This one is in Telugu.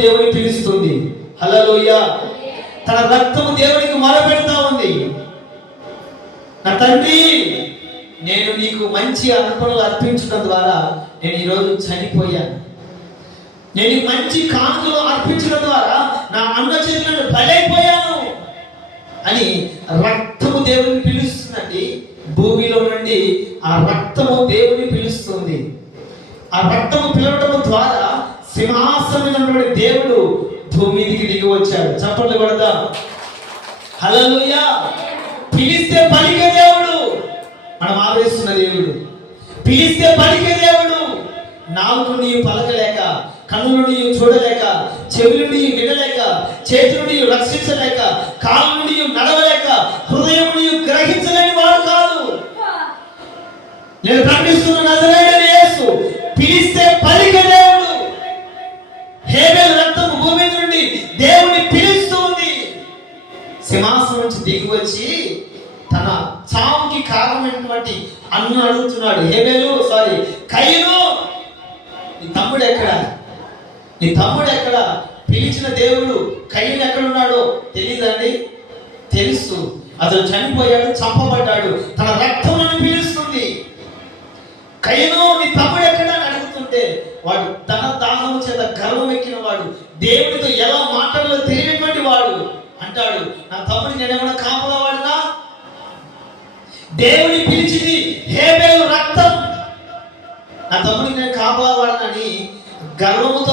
దేవుని పిలుస్తుంది. హల్లెలూయా. తన రక్తము దేవునికి మొరపెడతా ఉంది. నా తండ్రి, నేను నీకు మంచి అర్పణలు అర్పించడం ద్వారా నేను ఈరోజు చనిపోయాను. నేను మంచి కానుకలు అర్పించడం ద్వారా నా అన్న చేతులను బలైపోయాను అని రక్తము దేవుని పిలుస్తుందండి. భూమిలో నుండి ఆ రక్తము దేవుని పిలుస్తుంది. ఆ రక్తము పిలవడం ద్వారా సింహాసనమైనటువంటి దేవుడు భూమి మీదికి దిగి వచ్చాడు. చప్పట్లు కొడదా. హల్లెలూయా. పిలిస్తే పలికే దేవుడు, మనం ఆవేస్తున్న దేవుడు. పిలిస్తే పలికే దేవుడు. నాలుగు నీవు పలకలేక, కన్నులు నీవు చూడలేక, చెవులు నీవు వినలేక, చేతులు నీవు రక్షించలేక, కాళ్ళు నీవు నడవలేక, హృదయం నీవు గ్రహించలేని వాడు కాదు. నేను ప్రకటిస్తున్న నజరేయుడైన యేసు పిలిస్తే పలికే దేవుడు. హేబెలు రక్తము భూమి నుండి దేవుని పిలుస్తుంది. సింహాసనం నుంచి దిగి వచ్చి తన చావుకి కారణమైనటువంటి అన్న అడుగుతున్నాడు. కయీను, నీ తమ్ముడు ఎక్కడ? నీ తమ్ముడు ఎక్కడ? పిలిచిన దేవుడు కయీను ఎక్కడున్నాడో తెలియదండి? తెలుసు. అతను చనిపోయాడు, చంపబడ్డాడు. తన రక్తములను పిలుస్తుంది. కయీను, నీ తమ్ముడు ఎక్కడ అని అడుగుతుంటే వాడు తన దాహము చేత గర్వం ఎక్కిన వాడు, దేవుడితో ఎలా మాట్లాడాలో తెలియనటువంటి వాడు అంటాడు, నా తమ్ముడిని నేనేమన్నా కాపలా వాడినా? దేవుని పిలిచింది హేబెలు రక్తం. నా తమ్ముడిని నేను కాపలా వాడనని గర్వముతో